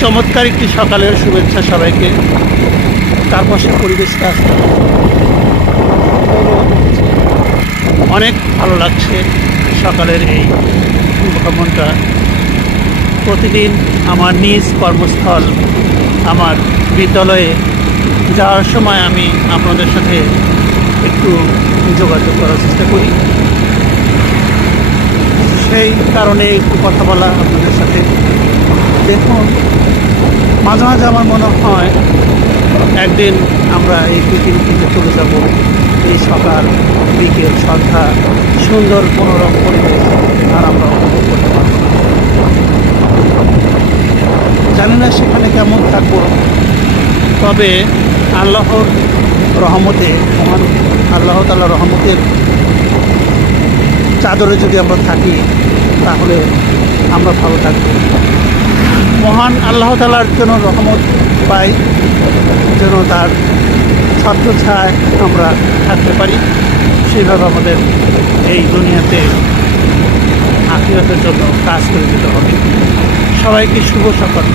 চমৎকার একটি সকালের শুভেচ্ছা সবাইকে। চারপাশের পরিবেশটা অনেক ভালো লাগছে। সকালের এই ভ্রমণটা প্রতিদিন আমার নিজ কর্মস্থল, আমার বিদ্যালয়ে যাওয়ার সময় আমি আপনাদের সাথে একটু যোগাযোগ করার চেষ্টা করি। সেই কারণে একটু কথা বলা আপনাদের সাথে। দেখুন, মাঝে মাঝে আমার মনে হয় একদিন আমরা এই পৃথিবী থেকে চলে যাব। এই সকাল, বিকেল, সন্ধ্যা, সুন্দর মনোরম পরিবেশ আর আমরা উপভোগ করতে পারব। জানি না সেখানে কেমন থাকবো, তবে আল্লাহর রহমতে, মহান আল্লাহ তাআলার রহমতের চাদরে যদি আমরা থাকি তাহলে আমরা ভালো থাকব। মহান আল্লাহ তাআলার যেন রহমত পাই, যেন তার ছত্রছায়ায় আমরা থাকতে পারি, সেইভাবে আমাদের এই দুনিয়াতে আখিরাতের জন্য কাজ করে যেতে হবে। সবাইকে শুভ সকাল।